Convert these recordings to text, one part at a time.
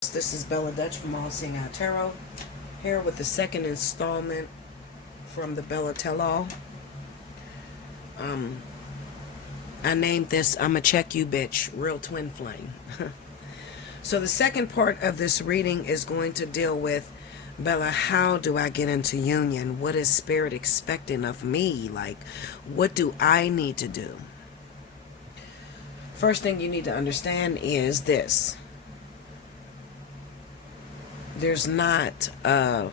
This is Bella Dutch from Allseeingeyetarot, here with the second installment from the Bella Tell-All. I named this "I'ma Check You Bitch, Real Twin Flame." So the second part of this reading is going to deal with, Bella, how do I get into union? What is Spirit expecting of me? Like, what do I need to do? First thing you need to understand is this. There's not a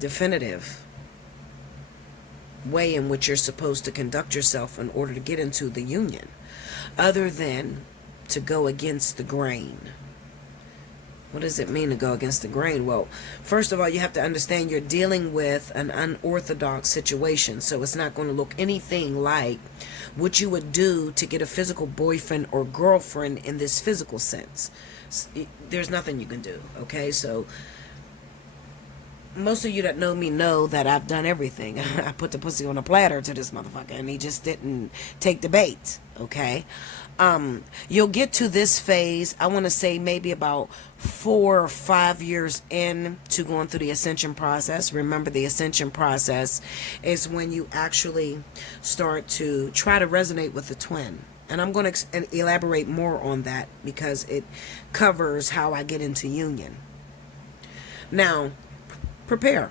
definitive way in which you're supposed to conduct yourself in order to get into the union, other than to go against the grain. What does it mean to go against the grain? Well, first of all, you have to understand you're dealing with an unorthodox situation, so it's not going to look anything like what you would do to get a physical boyfriend or girlfriend in this physical sense. There's nothing you can do, okay? So most of you that know me know that I've done everything. I put the pussy on a platter to this motherfucker, and he just didn't take the bait, okay? You'll get to this phase, I want to say maybe about 4 or 5 years into going through the ascension process. Remember, the ascension process is when you actually start to try to resonate with the twin. And I'm going to elaborate more on that because it covers how I get into union. Now, prepare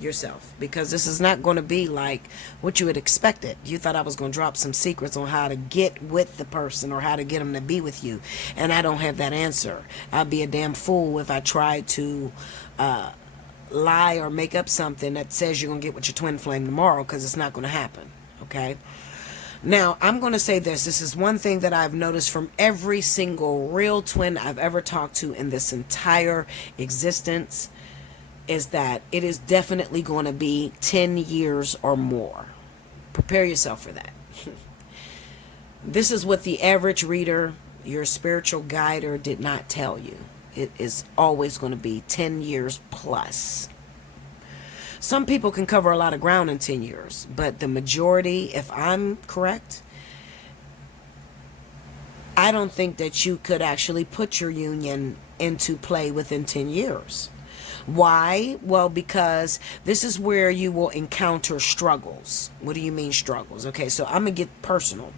yourself, because this is not going to be like what you had expected. You thought I was going to drop some secrets on how to get with the person or how to get them to be with you, and I don't have that answer. I'd be a damn fool if I tried to lie or make up something that says you're going to get with your twin flame tomorrow, because it's not going to happen, okay? Now, I'm going to say this. This is one thing that I've noticed from every single real twin I've ever talked to in this entire existence, is that it is definitely going to be 10 years or more. Prepare yourself for that. This is what the average reader, your spiritual guider, did not tell you. It is always going to be 10 years plus. Some people can cover a lot of ground in 10 years, but the majority, if I'm correct, I don't think that you could actually put your union into play within 10 years. Why? Well, because this is where you will encounter struggles. What do you mean struggles? Okay, so I'm going to get personal.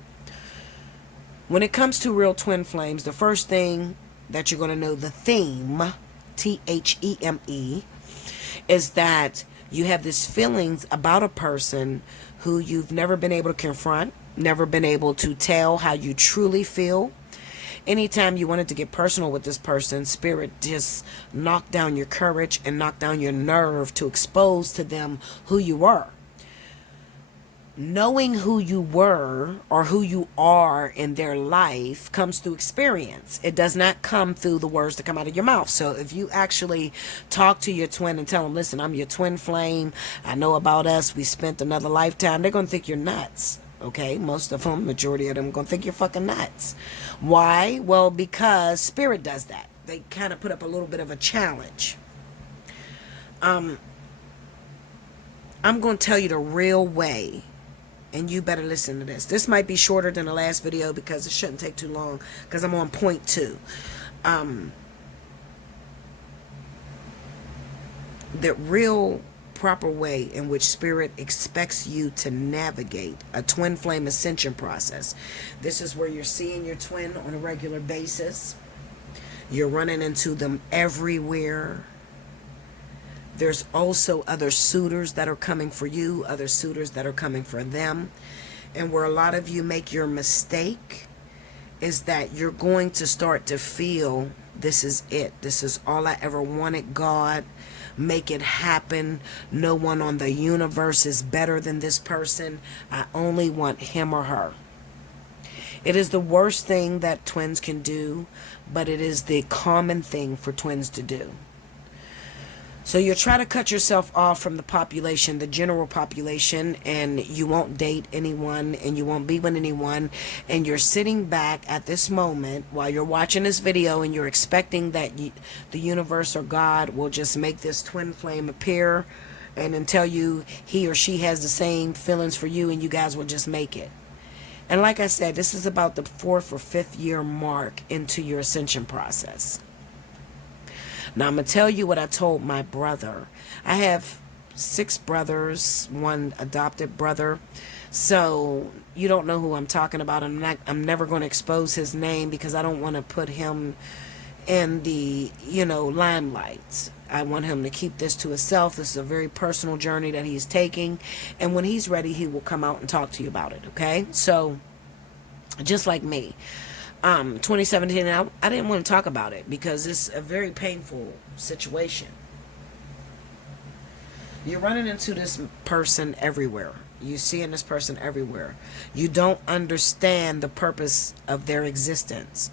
When it comes to real twin flames, the first thing that you're going to know, the theme, Theme, is that you have these feelings about a person who you've never been able to confront, never been able to tell how you truly feel. Anytime you wanted to get personal with this person, Spirit just knocked down your courage and knocked down your nerve to expose to them who you were. Knowing who you were or who you are in their life comes through experience. It does not come through the words that come out of your mouth. So if you actually talk to your twin and tell them, listen, I'm your twin flame, I know about us, we spent another lifetime, they're going to think you're nuts. Okay, most of them, majority of them, going to think you're fucking nuts. Why? Well, because Spirit does that. They kind of put up a little bit of a challenge. I'm going to tell you the real way, and you better listen to this. This might be shorter than the last video because it shouldn't take too long, because I'm on point 2. The real proper way in which Spirit expects you to navigate a twin flame ascension process. This is where you're seeing your twin on a regular basis. You're running into them everywhere. There's also other suitors that are coming for you, other suitors that are coming for them. And where a lot of you make your mistake is that you're going to start to feel, this is it. This is all I ever wanted, God. Make it happen. No one on the universe is better than this person. I only want him or her. It is the worst thing that twins can do, but it is the common thing for twins to do. So you'll try to cut yourself off from the population, the general population, and you won't date anyone and you won't be with anyone. And you're sitting back at this moment while you're watching this video and you're expecting that the universe or God will just make this twin flame appear and then tell you he or she has the same feelings for you and you guys will just make it. And like I said, this is about the 4th or 5th year mark into your ascension process. Now, I'm going to tell you what I told my brother. I have 6 brothers, 1 adopted brother. So you don't know who I'm talking about. I'm never going to expose his name because I don't want to put him in the, limelight. I want him to keep this to himself. This is a very personal journey that he's taking. And when he's ready, he will come out and talk to you about it. Okay? So just like me, 2017, I didn't want to talk about it because it's a very painful situation. You're running into this person everywhere. You're seeing this person everywhere. You don't understand the purpose of their existence.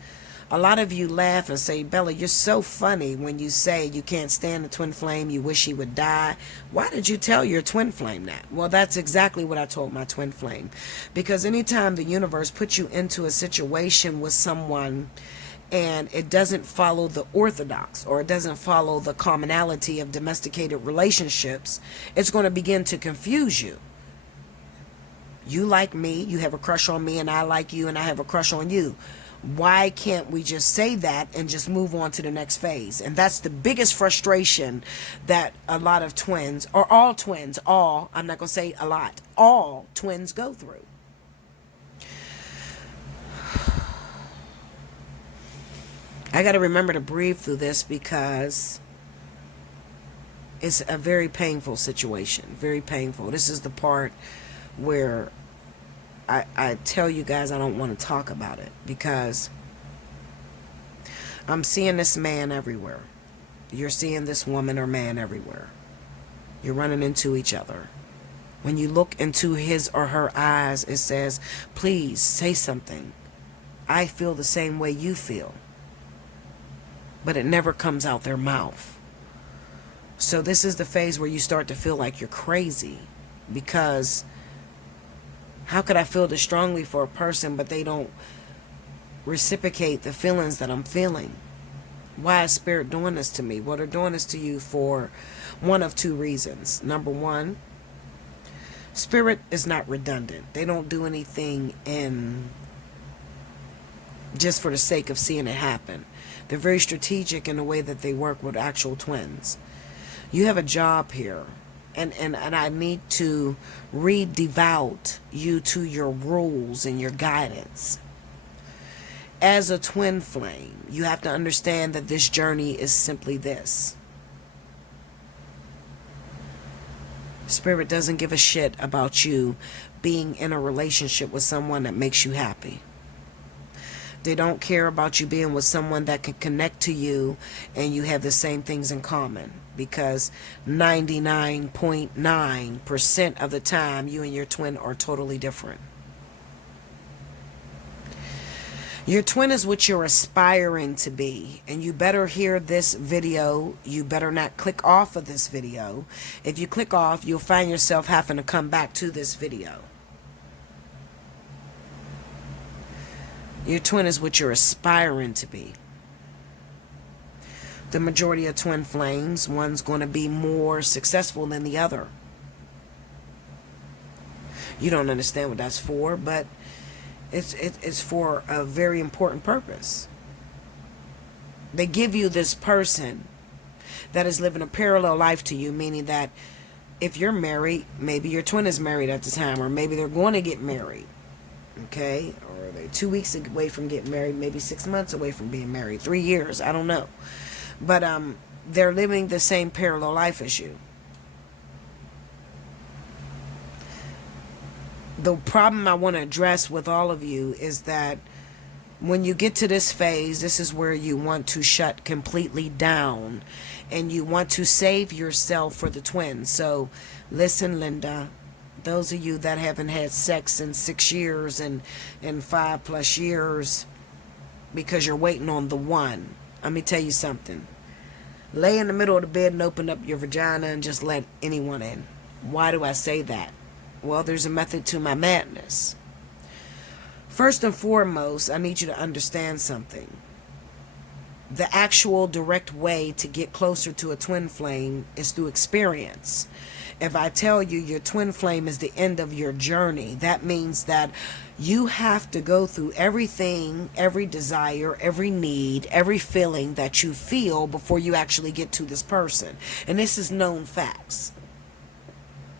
A lot of you laugh and say, Bella, you're so funny when you say you can't stand the twin flame, you wish he would die. Why did you tell your twin flame that? Well, that's exactly what I told my twin flame. Because anytime the universe puts you into a situation with someone and it doesn't follow the orthodox, or it doesn't follow the commonality of domesticated relationships, it's going to begin to confuse you. You like me, you have a crush on me, and I like you, and I have a crush on you. Why can't we just say that and just move on to the next phase? And that's the biggest frustration that a lot of twins, or all twins, I'm not going to say a lot, all twins go through. I got to remember to breathe through this because it's a very painful situation. Very painful. This is the part where I tell you guys I don't want to talk about it because I'm seeing this man everywhere. You're seeing this woman or man everywhere. You're running into each other. When you look into his or her eyes, it says, please say something. I feel the same way you feel. But it never comes out their mouth. So this is the phase where you start to feel like you're crazy, because how could I feel this strongly for a person but they don't reciprocate the feelings that I'm feeling? Why is Spirit doing this to me? Well, they're doing this to you for one of 2 reasons. Number 1, Spirit is not redundant. They don't do anything just for the sake of seeing it happen. They're very strategic in the way that they work with actual twins. You have a job here, and I need to redevote you to your rules and your guidance. As a twin flame, you have to understand that this journey is simply this. Spirit doesn't give a shit about you being in a relationship with someone that makes you happy. They don't care about you being with someone that can connect to you and you have the same things in common, because 99.9% of the time you and your twin are totally different. Your twin is what you're aspiring to be, and you better hear this video. You better not click off of this video. If you click off, you'll find yourself having to come back to this video. Your twin is what you're aspiring to be. The majority of twin flames, one's going to be more successful than the other. You don't understand what that's for, but it's for a very important purpose. They give you this person that is living a parallel life to you, meaning that if you're married, maybe your twin is married at the time, or maybe they're going to get married. Okay? Or they're 2 weeks away from getting married, maybe 6 months away from being married, 3 years, I don't know. But they're living the same parallel life as you. The problem I want to address with all of you is that when you get to this phase, this is where you want to shut completely down and you want to save yourself for the twins. So listen, Linda, those of you that haven't had sex in 6 years and 5+ years because you're waiting on the one, let me tell you something. Lay in the middle of the bed and open up your vagina and just let anyone in. Why do I say that? Well, there's a method to my madness. First and foremost, I need you to understand something. the actual direct way to get closer to a twin flame is through experience. If I tell you your twin flame is the end of your journey, that means that you have to go through everything, every desire, every need, every feeling that you feel before you actually get to this person. And this is known facts.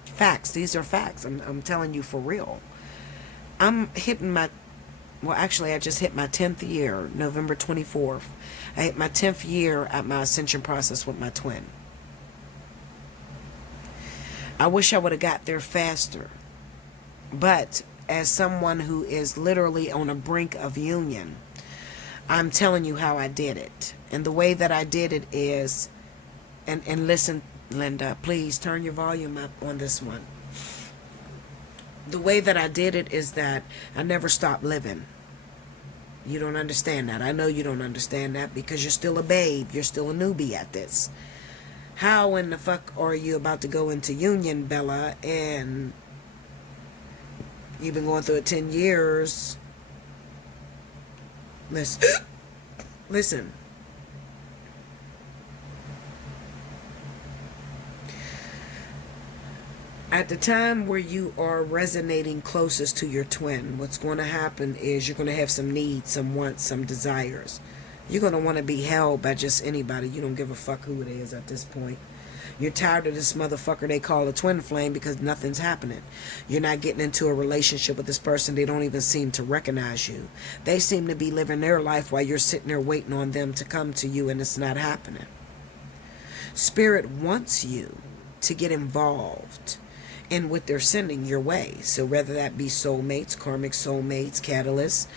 Facts. These are facts. I'm telling you for real. I'm hitting my, well, actually, I just hit my 10th year, November 24th. I hit my 10th year at my ascension process with my twin. I wish I would have got there faster. But as someone who is literally on a brink of union, I'm telling you how I did it. And the way that I did it is, and listen, Linda, please turn your volume up on this one. The way that I did it is that I never stopped living. You don't understand that. I know you don't understand that because you're still a babe. You're still a newbie at this. How in the fuck are you about to go into union, Bella, and you've been going through it 10 years? Listen. At the time where you are resonating closest to your twin, what's going to happen is you're going to have some needs, some wants, some desires. You're going to want to be held by just anybody. You don't give a fuck who it is at this point. You're tired of this motherfucker they call a twin flame because nothing's happening. You're not getting into a relationship with this person. They don't even seem to recognize you. They seem to be living their life while you're sitting there waiting on them to come to you, and it's not happening. Spirit wants you to get involved in what they're sending your way. So whether that be soulmates, karmic soulmates, catalysts,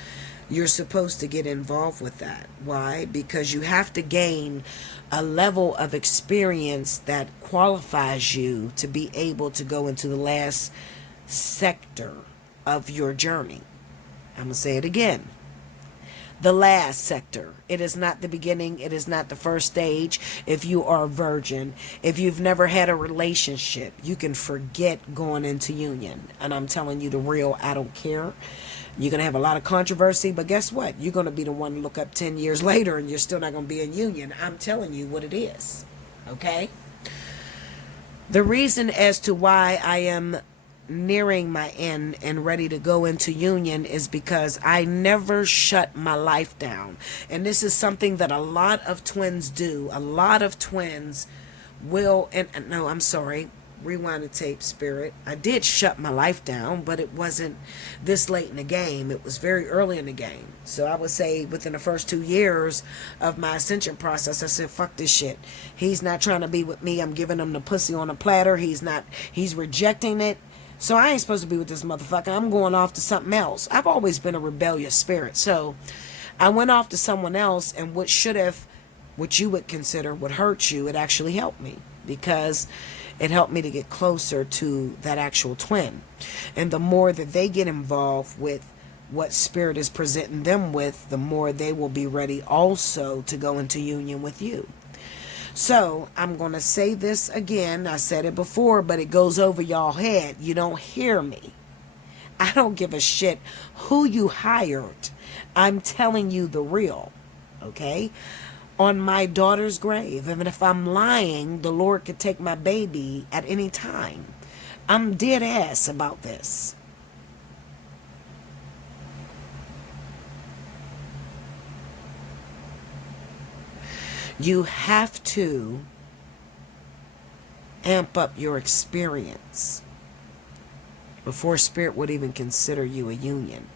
you're supposed to get involved with that. Why? Because you have to gain a level of experience that qualifies you to be able to go into the last sector of your journey. I'm going to say it again. The last sector. It is not the beginning. It is not the first stage. If you are a virgin, if you've never had a relationship, you can forget going into union. And I'm telling you the real, I don't care. You're going to have a lot of controversy, but guess what? You're going to be the one to look up 10 years later and you're still not going to be in union. I'm telling you what it is. Okay? The reason as to why I am nearing my end and ready to go into union is because I never shut my life down. And this is something that a lot of twins do. A lot of twins will, and no, I'm sorry. Rewind the tape, Spirit. I did shut my life down, but it wasn't this late in the game. It was very early in the game. So I would say within the first 2 years of my ascension process, I said, fuck this shit. He's not trying to be with me. I'm giving him the pussy on a platter. He's rejecting it. So I ain't supposed to be with this motherfucker. I'm going off to something else. I've always been a rebellious spirit. So I went off to someone else, and what you would consider would hurt you, it actually helped me because it helped me to get closer to that actual twin. And the more that they get involved with what spirit is presenting them with, the more they will be ready also to go into union with you. So I'm going to say this again. I said it before, but it goes over y'all head. You don't hear me. I don't give a shit who you hired. I'm telling you the real. Okay? On my daughter's grave, even if I'm lying, the Lord could take my baby at any time. I'm dead ass about this. You have to amp up your experience before Spirit would even consider you a union.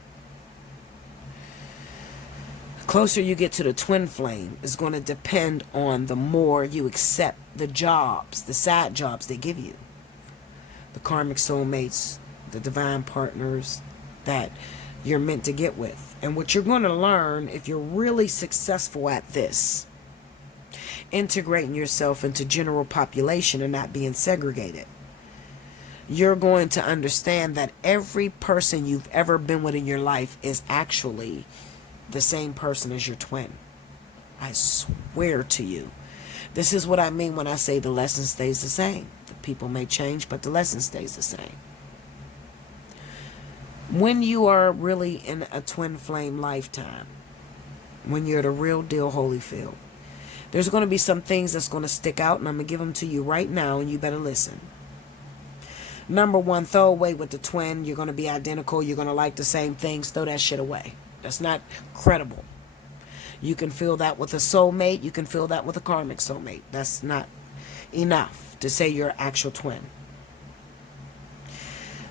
The closer you get to the twin flame is going to depend on the more you accept the jobs, the side jobs they give you. The karmic soulmates, the divine partners that you're meant to get with. And what you're going to learn if you're really successful at this, integrating yourself into general population and not being segregated, you're going to understand that every person you've ever been with in your life is actually the same person as your twin. I swear to you. This is what I mean when I say the lesson stays the same. The people may change, but the lesson stays the same. When you are really in a twin flame lifetime, when you're the real deal Holyfield, There's going to be some things that's going to stick out, and I'm going to give them to you right now, and you better listen. Number one, throw away with the twin. You're going to be identical. You're going to like the same things. Throw that shit away. That's not credible. You can feel that with a soulmate. You can feel that with a karmic soulmate. That's not enough to say you're an actual twin.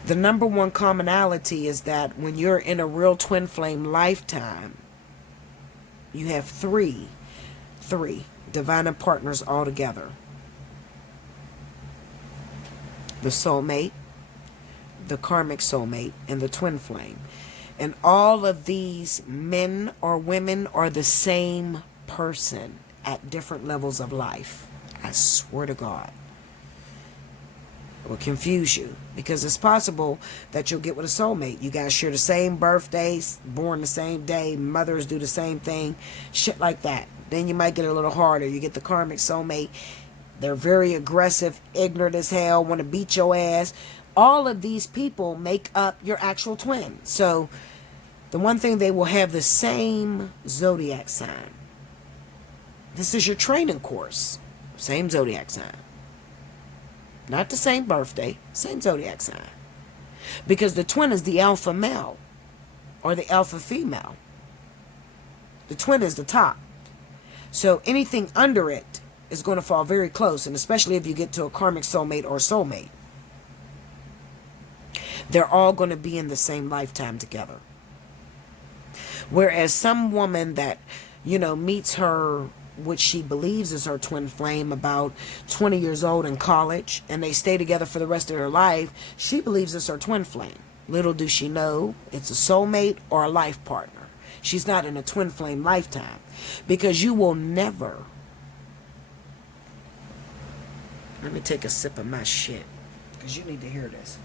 The number one commonality is that when you're in a real twin flame lifetime, you have three divine partners all together. The soulmate, the karmic soulmate, and the twin flame. And all of these men or women are the same person at different levels of life. I swear to God. It will confuse you, because it's possible that you'll get with a soulmate. You guys share the same birthdays, born the same day, mothers do the same thing, shit like that. Then you might get a little harder. You get the karmic soulmate. They're very aggressive, ignorant as hell, want to beat your ass. All of these people make up your actual twin. So the one thing, they will have the same zodiac sign. This is your training course. Same zodiac sign. Not the same birthday, same zodiac sign. Because the twin is the alpha male or the alpha female. The twin is the top. So anything under it is going to fall very close, and especially if you get to a karmic soulmate or soulmate. They're all going to be in the same lifetime together. Whereas some woman that, meets her, which she believes is her twin flame, about 20 years old in college, and they stay together for the rest of their life, she believes it's her twin flame. Little do she know, it's a soulmate or a life partner. She's not in a twin flame lifetime, because you will never... Let me take a sip of my shit, because you need to hear this.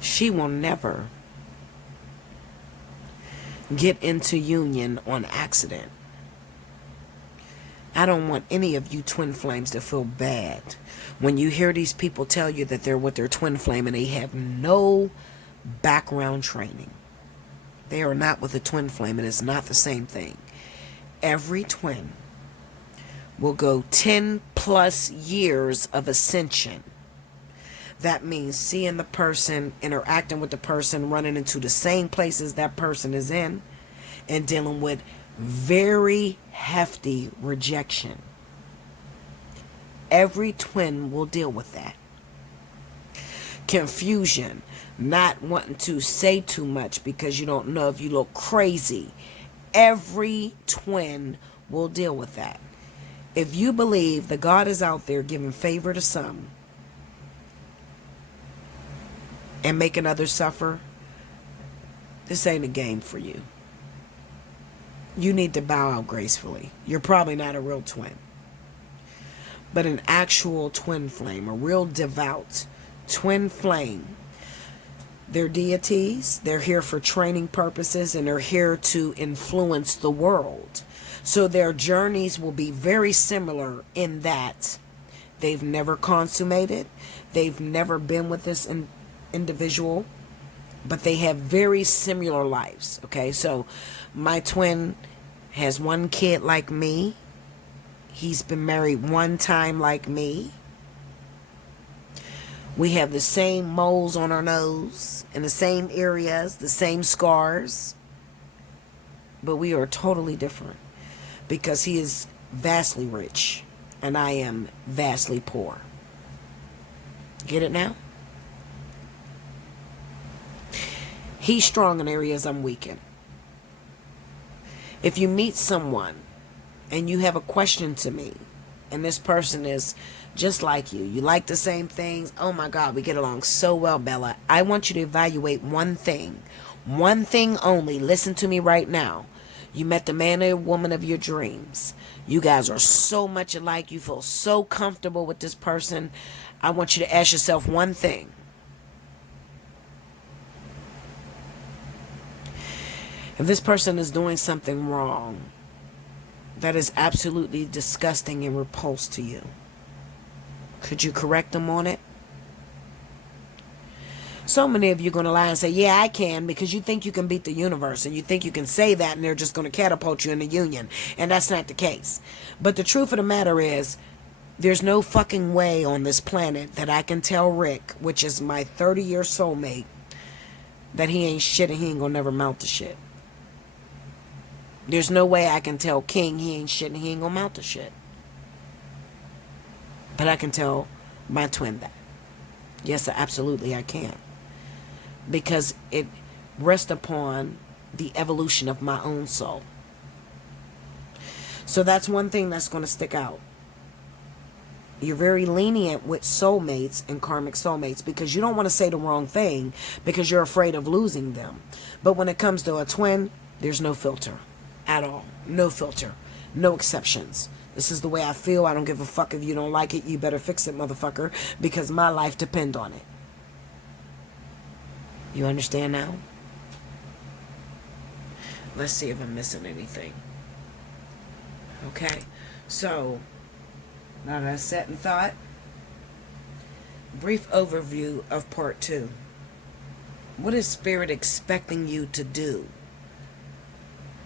She will never get into union on accident. I don't want any of you twin flames to feel bad when you hear these people tell you that they're with their twin flame and they have no background training. They are not with a twin flame, and it's not the same thing. Every twin will go 10 plus years of ascension. That means seeing the person, interacting with the person, running into the same places that person is in, and dealing with very hefty rejection. Every twin will deal with that. Confusion, not wanting to say too much because you don't know if you look crazy. Every twin will deal with that. If you believe that God is out there giving favor to some and making others suffer, this ain't a game for you. You need to bow out gracefully. You're probably not a real twin. But an actual twin flame, a real devout twin flame, they're deities. They're here for training purposes, and they're here to influence the world. So their journeys will be very similar in that they've never consummated. They've never been with this individual, but they have very similar lives. Okay, so my twin has one kid like me. He's been married one time like me. We have the same moles on our nose in the same areas, the same scars, but we are totally different because he is vastly rich and I am vastly poor. Get it now? He's strong in areas I'm weak in. If you meet someone and you have a question to me, and this person is just like you like the same things, oh my God, we get along so well, Bella, I want you to evaluate one thing only. Listen to me right now. You met the man or woman of your dreams. You guys are so much alike. You feel so comfortable with this person. I want you to ask yourself one thing. If this person is doing something wrong that is absolutely disgusting and repulsed to you, Could you correct them on it? So many of you are going to lie and say, yeah, I can, because you think you can beat the universe, and you think you can say that, and they're just going to catapult you in the union. And that's not the case. But the truth of the matter is, there's no fucking way on this planet that I can tell Rick, which is my 30-year soulmate, that he ain't shit and he ain't gonna never mount the shit. There's no way I can tell King he ain't shit and he ain't gonna mount the shit. But I can tell my twin that. Yes, absolutely I can. Because it rests upon the evolution of my own soul. So that's one thing that's going to stick out. You're very lenient with soulmates and karmic soulmates because you don't want to say the wrong thing because you're afraid of losing them. But when it comes to a twin, there's no filter at all. No filter. No exceptions. This is the way I feel. I don't give a fuck if you don't like it. You better fix it, motherfucker, because my life depends on it. You understand now? Let's see if I'm missing anything. Okay. So, now that I sat and thought, brief overview of part 2. What is Spirit expecting you to do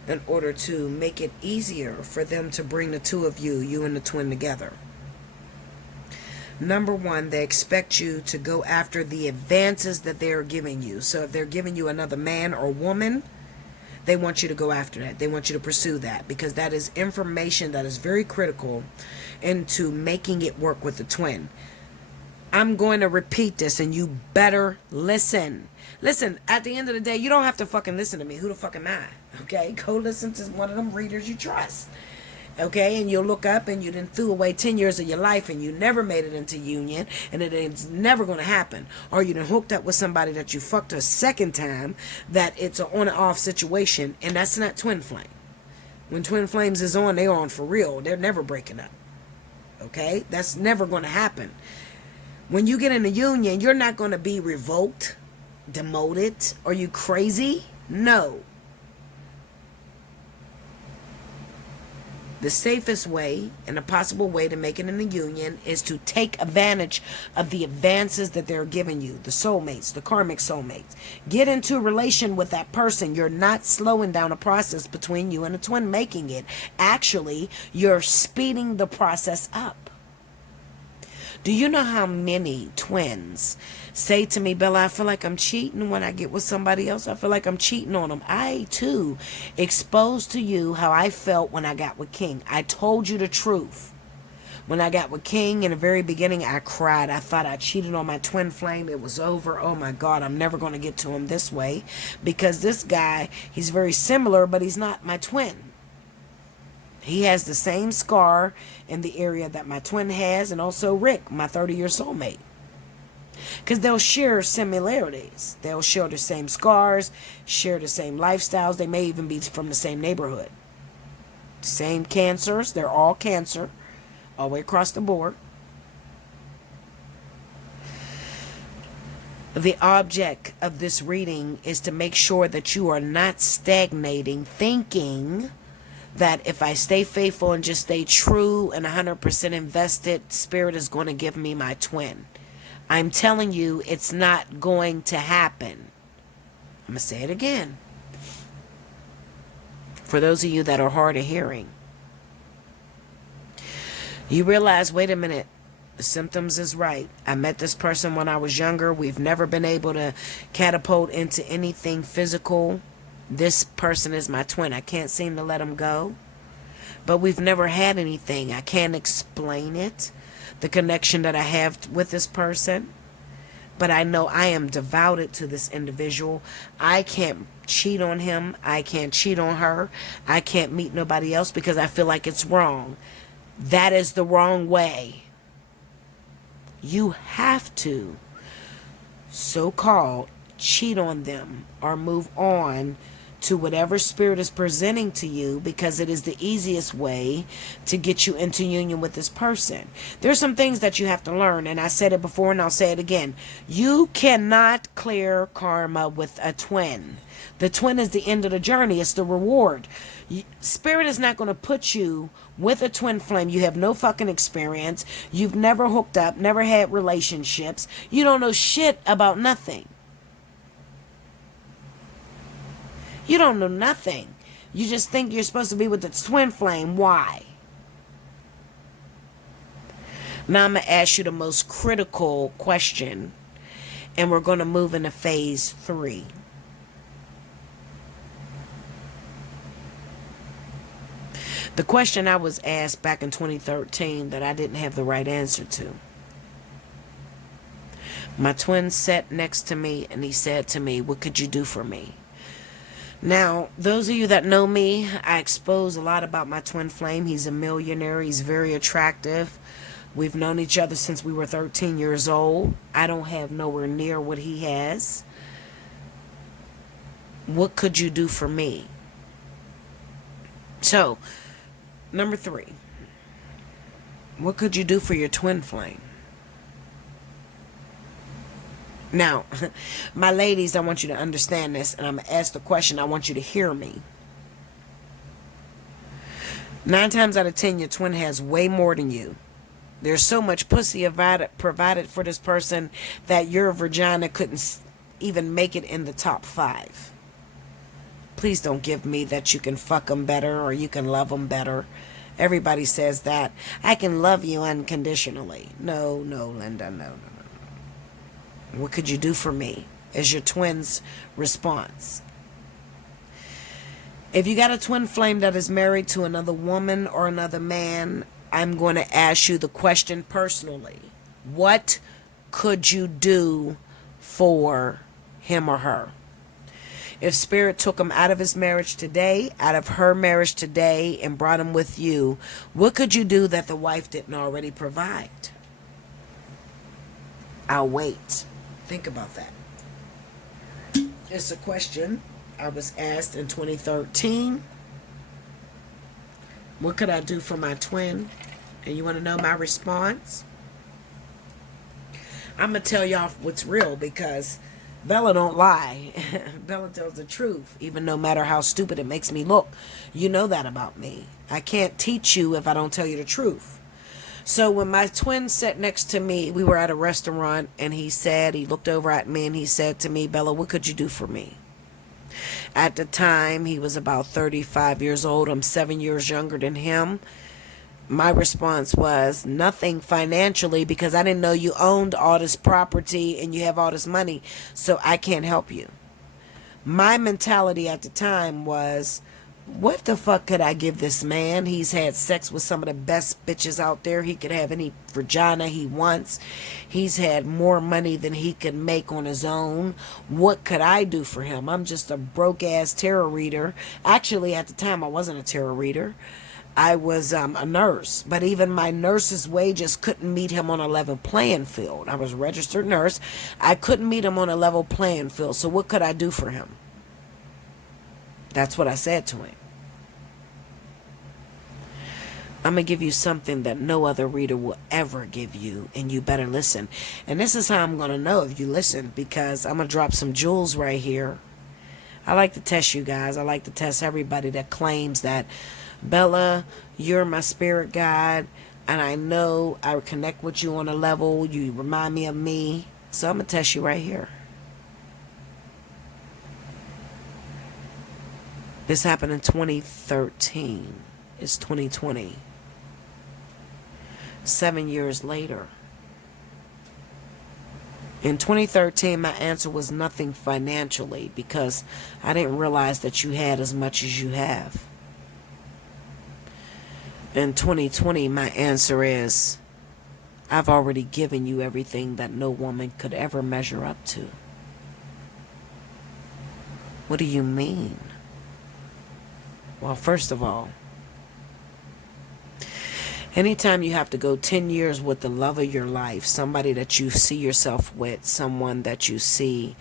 in order to make it easier for them to bring the two of you, you and the twin, together? Number one, they expect you to go after the advances that they're giving you. So if they're giving you another man or woman, they want you to go after that. They want you to pursue that because that is information that is very critical into making it work with the twin. I'm going to repeat this and you better listen. Listen, at the end of the day, you don't have to fucking listen to me. Who the fuck am I? Okay, go listen to one of them readers you trust. Okay, and you'll look up and you done threw away 10 years of your life and you never made it into union and it's never going to happen. Or you done hooked up with somebody that you fucked a second time that it's an on and off situation, and that's not twin flame. When twin flames is on, they're on for real. They're never breaking up. Okay, that's never going to happen. When you get in a union, you're not going to be revoked, demoted. Are you crazy? No. The safest way and a possible way to make it in the union is to take advantage of the advances that they're giving you, the soulmates, the karmic soulmates. Get into a relation with that person. You're not slowing down a process between you and a twin making it. Actually, you're speeding the process up. Do you know how many twins say to me, Bella, I feel like I'm cheating when I get with somebody else. I feel like I'm cheating on them. I, too, exposed to you how I felt when I got with King. I told you the truth. When I got with King in the very beginning, I cried. I thought I cheated on my twin flame. It was over. Oh, my God, I'm never going to get to him this way. Because this guy, he's very similar, but he's not my twin. He has the same scar in the area that my twin has, and also Rick, my 30-year soulmate. Because they'll share similarities. They'll share the same scars, share the same lifestyles. They may even be from the same neighborhood. Same cancers. They're all cancer, all the way across the board. The object of this reading is to make sure that you are not stagnating, thinking that if I stay faithful and just stay true and 100% invested, Spirit is going to give me my twin. I'm telling you, it's not going to happen. I'm going to say it again. For those of you that are hard of hearing, you realize, wait a minute, the symptoms is right. I met this person when I was younger. We've never been able to catapult into anything physical. This person is my twin. I can't seem to let him go. But we've never had anything. I can't explain it. The connection that I have with this person. But I know I am devoted to this individual. I can't cheat on him. I can't cheat on her. I can't meet nobody else because I feel like it's wrong. That is the wrong way. You have to, so-called, cheat on them or move on to whatever spirit is presenting to you, because it is the easiest way to get you into union with this person. There's some things that you have to learn, and I said it before and I'll say it again. You cannot clear karma with a twin. The twin is the end of the journey. It's the reward. Spirit is not going to put you with a twin flame. You have no fucking experience. You've never hooked up, never had relationships. You don't know shit about nothing. You don't know nothing. You just think you're supposed to be with the twin flame. Why? Now I'm going to ask you the most critical question, and we're going to move into phase 3. The question I was asked back in 2013 that I didn't have the right answer to. My twin sat next to me and he said to me, "What could you do for me?" Now, those of you that know me, I expose a lot about my twin flame. He's a millionaire. He's very attractive. We've known each other since we were 13 years old. I don't have nowhere near what he has. What could you do for me? So, number 3. What could you do for your twin flame? Now, my ladies, I want you to understand this, and I'm going to ask the question. I want you to hear me. 9 times out of 10, your twin has way more than you. There's so much pussy provided for this person that your vagina couldn't even make it in the top 5. Please don't give me that you can fuck them better or you can love them better. Everybody says that. I can love you unconditionally. No, Linda, no. What could you do for me? Is your twin's response. If you got a twin flame that is married to another woman or another man, I'm going to ask you the question personally. What could you do for him or her? If Spirit took him out of his marriage today, out of her marriage today, and brought him with you, what could you do that the wife didn't already provide? I'll wait. Think about that. It's a question I was asked in 2013. What could I do for my twin? And you want to know my response? I'm going to tell y'all what's real, because Bella don't lie. Bella tells the truth, even no matter how stupid it makes me look. You know that about me. I can't teach you if I don't tell you the truth. So when my twin sat next to me, we were at a restaurant, and he looked over at me and he said to me, "Bella, what could you do for me?" At the time, he was about 35 years old. I'm 7 years younger than him. My response was nothing financially, because I didn't know you owned all this property and you have all this money, so I can't help you. My mentality at the time was, what the fuck could I give this man? He's had sex with some of the best bitches out there. He could have any vagina he wants. He's had more money than he could make on his own. What could I do for him? I'm just a broke ass tarot reader. Actually, at the time, I wasn't a tarot reader. I was a nurse, but even my nurse's wages couldn't meet him on a level playing field. I was a registered nurse. I couldn't meet him on a level playing field. So what could I do for him? That's what I said to him. I'm going to give you something that no other reader will ever give you, and you better listen. And this is how I'm going to know if you listen, because I'm going to drop some jewels right here. I like to test you guys. I like to test everybody that claims that, Bella, you're my spirit guide, and I know I connect with you on a level. You remind me of me. So I'm going to test you right here. This happened in 2013. It's 2020. 7 years later. In 2013, my answer was nothing financially, because I didn't realize that you had as much as you have. In 2020, my answer is, I've already given you everything that no woman could ever measure up to. What do you mean? Well, first of all, anytime you have to go 10 years with the love of your life, somebody that you see yourself with, someone that you see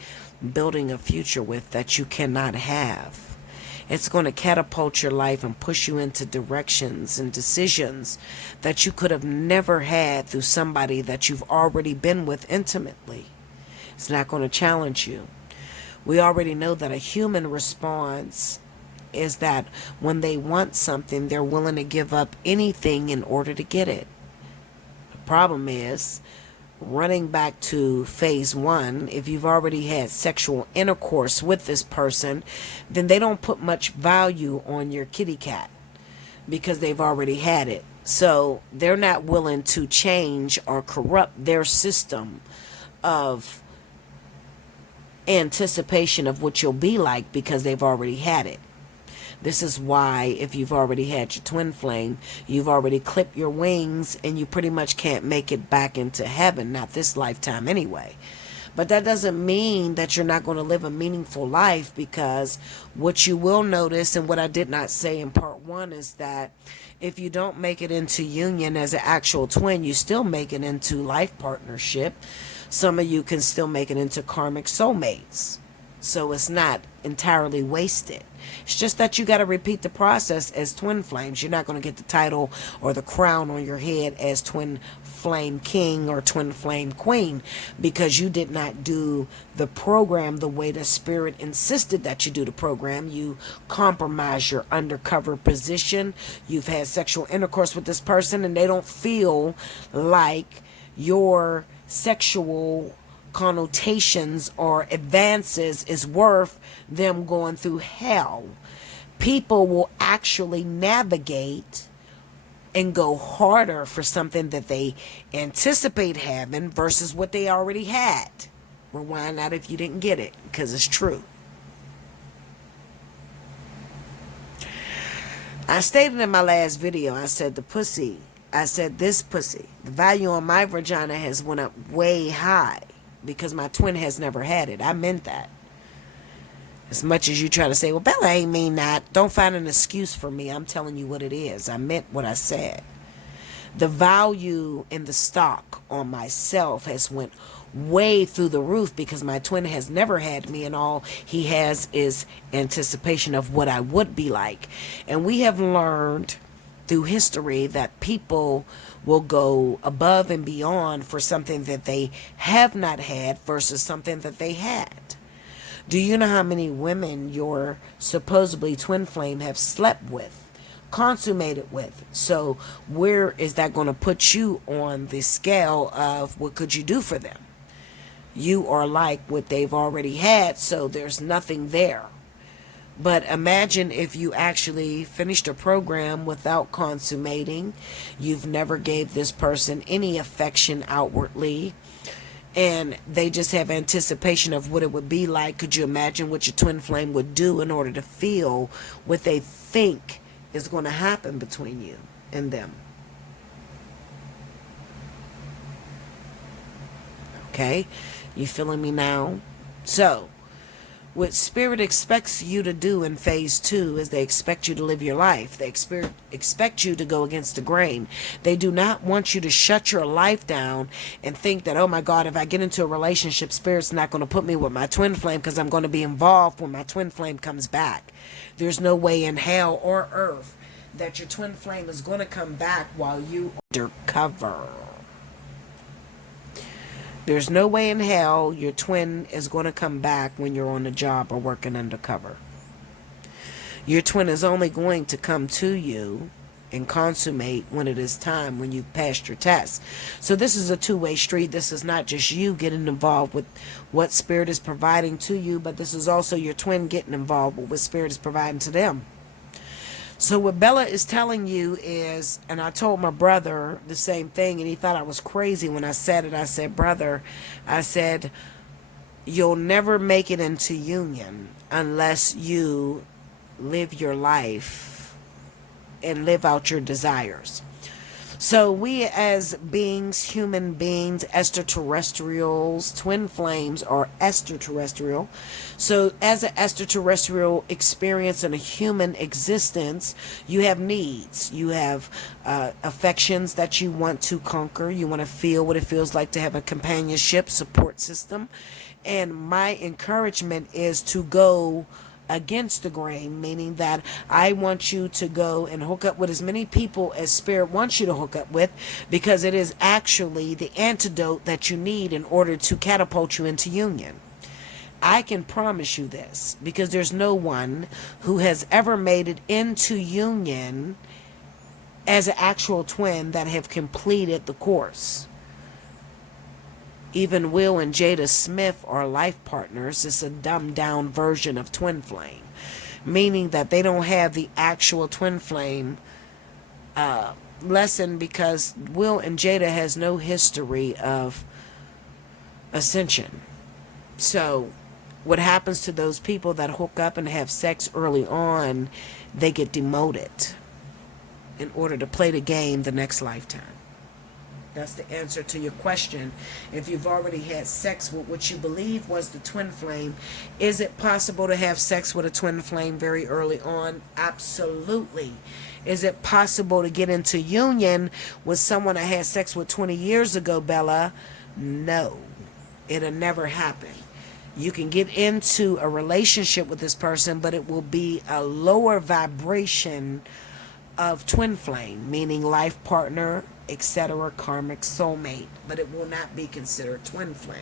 building a future with that you cannot have, It's going to catapult your life and push you into directions and decisions that you could have never had through somebody that you've already been with intimately. It's not going to challenge you. We already know that a human response is that when they want something, they're willing to give up anything in order to get it. The problem is, running back to phase one, if you've already had sexual intercourse with this person, then they don't put much value on your kitty cat because they've already had it. So they're not willing to change or corrupt their system of anticipation of what you'll be like because they've already had it. This is why if you've already had your twin flame, you've already clipped your wings and you pretty much can't make it back into heaven, not this lifetime anyway. But that doesn't mean that you're not going to live a meaningful life, because what you will notice, and what I did not say in part one, is that if you don't make it into union as an actual twin, you still make it into life partnership. Some of you can still make it into karmic soulmates. So it's not entirely wasted. It's just that you got to repeat the process as twin flames. You're not going to get the title or the crown on your head as twin flame king or twin flame queen because you did not do the program the way the spirit insisted that you do the program. You compromise your undercover position. You've had sexual intercourse with this person and they don't feel like your sexual connotations or advances is worth them going through hell. People will actually navigate and go harder for something that they anticipate having versus what they already had. Rewind that if you didn't get it, because it's true. I stated in my last video, I said this pussy, the value on my vagina has went up way high because my twin has never had it. I meant that. As much as you try to say, well, Bella ain't mean that, don't find an excuse for me. I'm telling you what it is. I meant what I said. The value in the stock on myself has went way through the roof because my twin has never had me, and all he has is anticipation of what I would be like. And we have learned through history that people will go above and beyond for something that they have not had versus something that they had. Do you know how many women your supposedly twin flame have slept with, consummated with? So where is that going to put you on the scale of what could you do for them? You are like what they've already had, so there's nothing there. But imagine if you actually finished a program without consummating. You've never gave this person any affection outwardly, and they just have anticipation of what it would be like. Could you imagine what your twin flame would do in order to feel what they think is going to happen between you and them? Okay, you feeling me now? So what Spirit expects you to do in phase two is they expect you to live your life. They expect you to go against the grain. They do not want you to shut your life down and think that, oh my God, if I get into a relationship, Spirit's not going to put me with my twin flame because I'm going to be involved when my twin flame comes back. There's no way in hell or earth that your twin flame is going to come back while you are undercover. There's no way in hell your twin is going to come back when you're on the job or working undercover. Your twin is only going to come to you and consummate when it is time, when you've passed your test. So this is a two-way street. This is not just you getting involved with what Spirit is providing to you, but this is also your twin getting involved with what Spirit is providing to them. So what Bella is telling you is, and I told my brother the same thing, and he thought I was crazy when I said it. I said, brother, I said, you'll never make it into union unless you live your life and live out your desires. So we as beings, human beings, extraterrestrials, twin flames are extraterrestrial. So as an extraterrestrial experience in a human existence, you have needs. You have affections that you want to conquer. You want to feel what it feels like to have a companionship support system. And my encouragement is to go against the grain, meaning that I want you to go and hook up with as many people as Spirit wants you to hook up with, because it is actually the antidote that you need in order to catapult you into union. I can promise you this, because there's no one who has ever made it into union as an actual twin that have completed the course. Even Will and Jada Smith are life partners. It's a dumbed down version of twin flame, meaning that they don't have the actual twin flame lesson, because Will and Jada has no history of ascension. So what happens to those people that hook up and have sex early on, they get demoted in order to play the game the next lifetime. That's the answer to your question. If you've already had sex with what you believe was the twin flame, is it possible to have sex with a twin flame very early on? Absolutely. Is it possible to get into union with someone I had sex with 20 years ago, Bella? No. It'll never happen. You can get into a relationship with this person, but it will be a lower vibration of twin flame, meaning life partner, etc., karmic soulmate, but it will not be considered twin flame.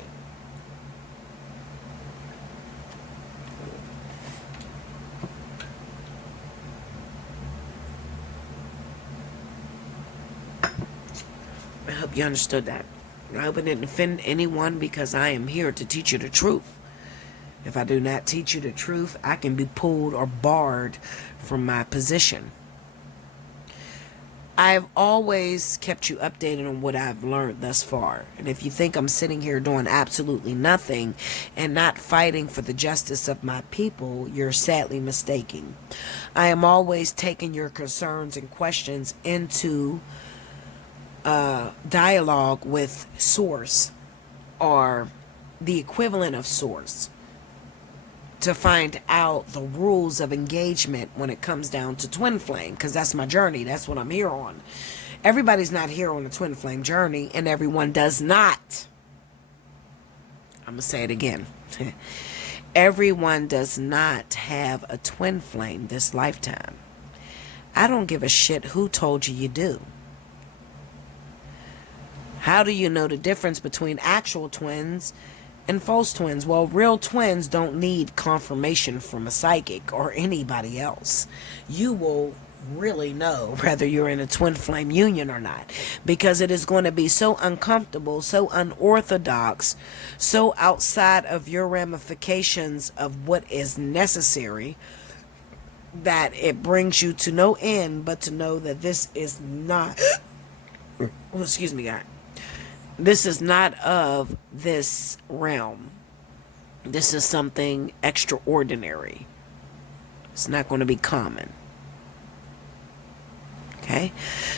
I hope you understood that. I hope it didn't offend anyone, because I am here to teach you the truth. If I do not teach you the truth, I can be pulled or barred from my position. I've always kept you updated on what I've learned thus far. And if you think I'm sitting here doing absolutely nothing and not fighting for the justice of my people, you're sadly mistaken. I am always taking your concerns and questions into dialogue with Source, or the equivalent of Source, to find out the rules of engagement when it comes down to twin flame, because that's my journey. That's what I'm here on. Everybody's not here on a twin flame journey, and everyone does not. I'm going to say it again. Everyone does not have a twin flame this lifetime. I don't give a shit who told you you do. How do you know the difference between actual twins and false twins? Well, real twins don't need confirmation from a psychic or anybody else. You will really know whether you're in a twin flame union or not, because it is going to be so uncomfortable, so unorthodox, so outside of your ramifications of what is necessary, that it brings you to no end but to know that this is not well, excuse me, God. This is not of this realm. This is something extraordinary. It's not going to be common. Okay?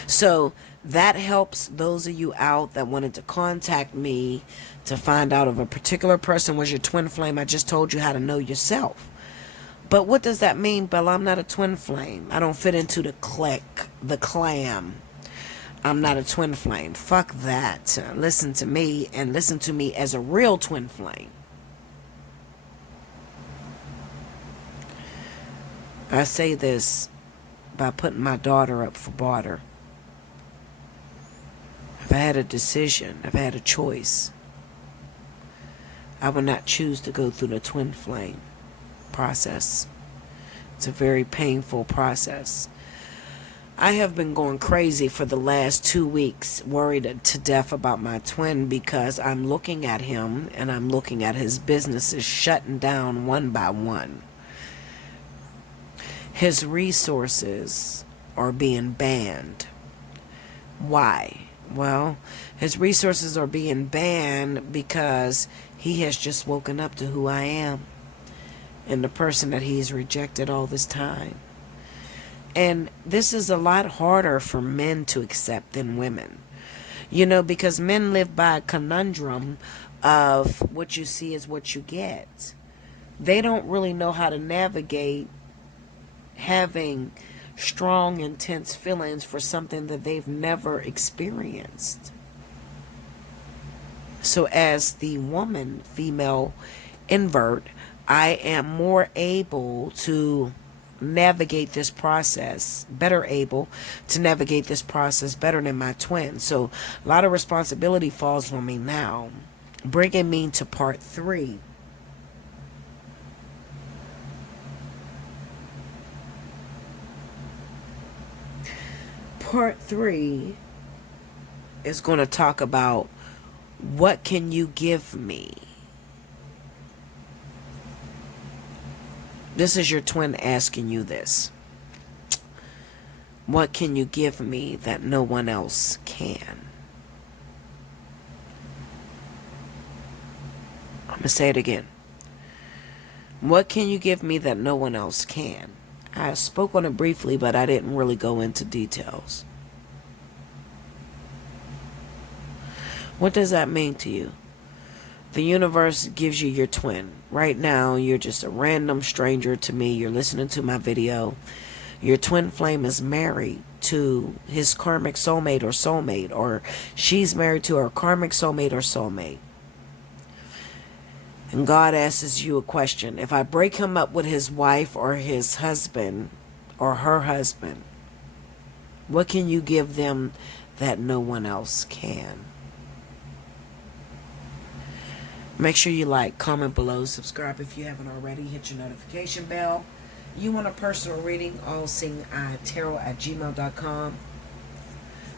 So that helps those of you out that wanted to contact me to find out if a particular person was your twin flame. I just told you how to know yourself. But what does that mean, Bella? I'm not a twin flame. I don't fit into the clique, the clan. I'm not a twin flame. Fuck that. Listen to me, and listen to me as a real twin flame. I say this by putting my daughter up for barter. If I had a decision, if I had a choice, I would not choose to go through the twin flame process. It's a very painful process. I have been going crazy for the last 2 weeks, worried to death about my twin, because I'm looking at him and I'm looking at his businesses shutting down one by one. His resources are being banned. Why? Well, his resources are being banned because he has just woken up to who I am and the person that he's rejected all this time. And this is a lot harder for men to accept than women. You know, because men live by a conundrum of what you see is what you get. They don't really know how to navigate having strong, intense feelings for something that they've never experienced. So as the woman, female invert, I am more able to navigate this process, better able to navigate this process better than my twin. So a lot of responsibility falls on me now, bringing me to part 3. Part 3 is going to talk about what can you give me. This is your twin asking you this. What can you give me that no one else can? I'm going to say it again. What can you give me that no one else can? I spoke on it briefly, but I didn't really go into details. What does that mean to you? The universe gives you your twin. Right now, you're just a random stranger to me. You're listening to my video. Your twin flame is married to his karmic soulmate, or she's married to her karmic soulmate or soulmate. And God asks you a question. If I break him up with his wife or his husband or her husband, what can you give them that no one else can? Make sure you like, comment below, subscribe if you haven't already, hit your notification bell. You want a personal reading, Allseeingeyetarot@gmail.com.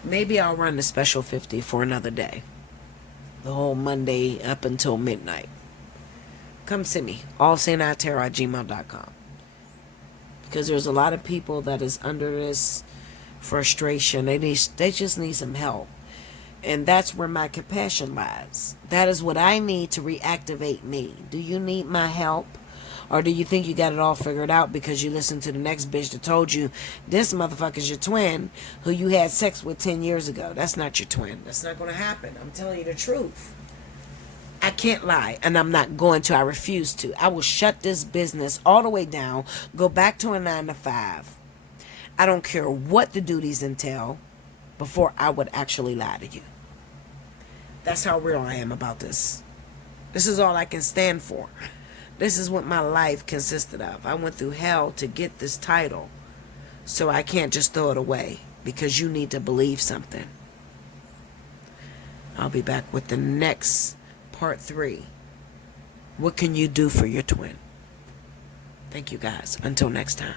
Maybe I'll run the special 50 for another day. The whole Monday up until midnight. Come see me, Allseeingeyetarot@gmail.com. Because there's a lot of people that is under this frustration. They just need some help. And that's where my compassion lies. That is what I need to reactivate me. Do you need my help? Or do you think you got it all figured out because you listened to the next bitch that told you this motherfucker's your twin who you had sex with 10 years ago? That's not your twin. That's not going to happen. I'm telling you the truth. I can't lie, and I'm not going to. I refuse to. I will shut this business all the way down, go back to a 9 to 5. I don't care what the duties entail before I would actually lie to you. That's how real I am about this. This is all I can stand for. This is what my life consisted of. I went through hell to get this title. So I can't just throw it away because you need to believe something. I'll be back with the next part 3. What can you do for your twin? Thank you guys. Until next time.